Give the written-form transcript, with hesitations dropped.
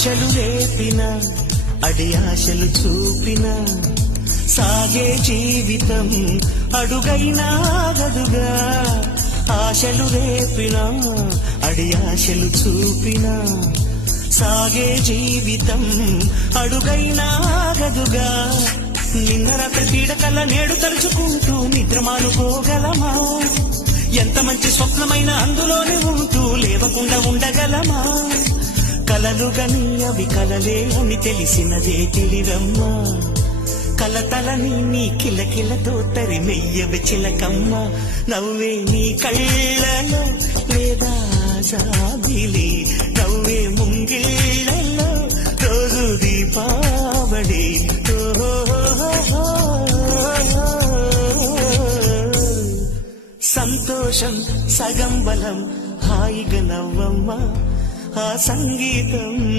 ఆశలు రేపిన అడి ఆశలు చూపిన సాగే జీవితం అడుగైనా గదుగా. ఆశలు రేపిన అడి ఆశలు చూపిన సాగే జీవితం అడుగైనా గదుగా. నిన్న రాత్రి పీడకల నేడు తలుచుకుంటూ నిద్రమానుకోగలమా? ఎంత మంచి స్వప్నమైన అందులోనే ఉంటూ లేవకుండా ఉండగలమా? కలలు గని అవి కలలే అని తెలిసినదే తెలిరమ్మా. కలతలని నీ కిలకిలతో తరిమెయ్యవి చిలకమ్మ. నవ్వే నీ కళ్ళలో లేదా జాబిలి, నవ్వే ముంగిళ్ళలో రోజు దీపావళి. సంతోషం సగం బలం, హాయిగా నవ్వమ్మ ఆ సంగీతం.